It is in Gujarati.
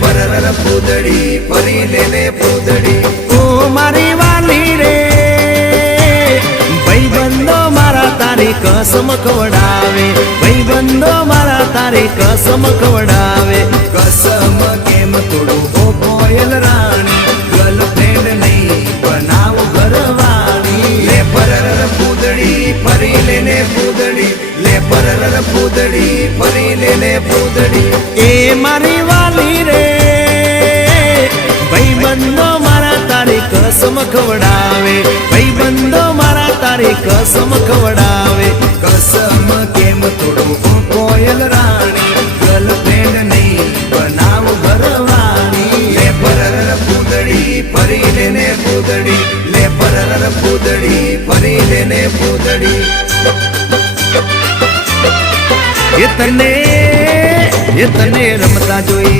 પરર પૂદડી ફરી લેને પૂદડી ઓ મારી વાલી રે ભાઈબંધો મારા તારી કસમ ખવડાવે ભાઈબંધો મારા તારી કસમ ખવડાવે કસમ કેમ તોડું ઓ કોયલ રાણી ગર્લફ્રેન્ડ નહીં બનાવ ઘરવાળી લે પરર પૂદડી ફરી લેને પૂદડી લે પરર પૂદડી ફરી લેને પૂદડી એ મારી વાલી રે ભાઈબંધો મારા તારી કસમ ખવડાવે ભાઈબંધો મારા તારી કસમ ખવડાવે કસમ કેમ તોડું ઓ કોયલ રાણી ગર્લફ્રેન્ડ નહીં બનાવ ઘરવાળી લે પરર પૂદડી ફરી લેને પૂદડી લે પરર પૂદડી ફરી લેને પૂદડી એ તને રમતા જોઈ